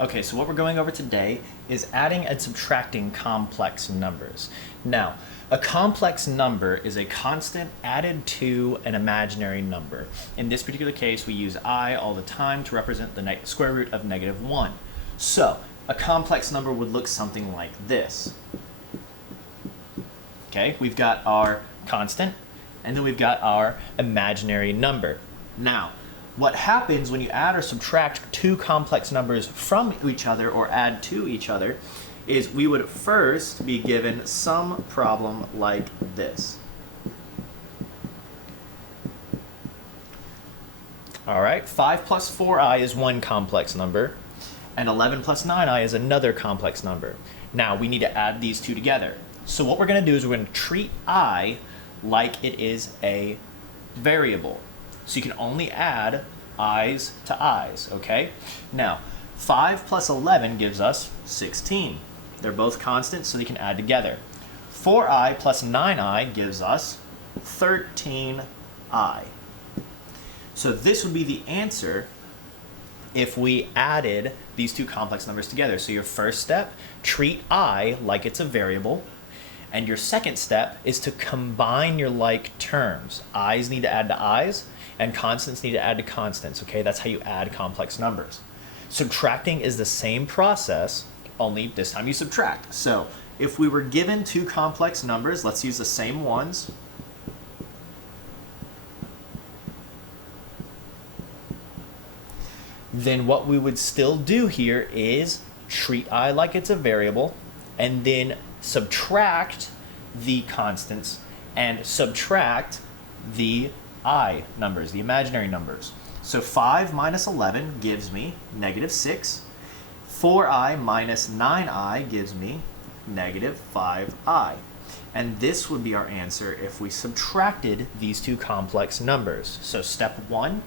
Okay, so what we're going over today is adding and subtracting complex numbers. Now, a complex number is a constant added to an imaginary number. In this particular case, we use I all the time to represent the square root of -1. So, a complex number would look something like this. Okay, we've got our constant, and then we've got our imaginary number. Now, what happens when you add or subtract two complex numbers from each other or add to each other is we would first be given some problem like this. All right, 5 plus 4i is one complex number, and 11 plus 9i is another complex number. Now, we need to add these two together. So what we're going to do is we're going to treat I like it is a variable. So you can only add i's to i's, okay? Now, 5 plus 11 gives us 16. They're both constants, so they can add together. 4i plus 9i gives us 13i. So this would be the answer if we added these two complex numbers together. So your first step, treat I like it's a variable. And your second step is to combine your like terms. I's need to add to i's, and constants need to add to constants, okay? That's how you add complex numbers. Subtracting is the same process, only this time you subtract. So if we were given two complex numbers, let's use the same ones. Then what we would still do here is treat I like it's a variable, and then subtract the constants and subtract the I numbers, the imaginary numbers. So 5 minus 11 gives me -6. 4i minus 9i gives me -5i. And this would be our answer if we subtracted these two complex numbers. So step 1,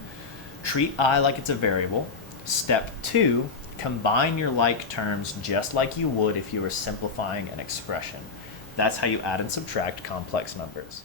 treat I like it's a variable. Step 2, combine your like terms just like you would if you were simplifying an expression. That's how you add and subtract complex numbers.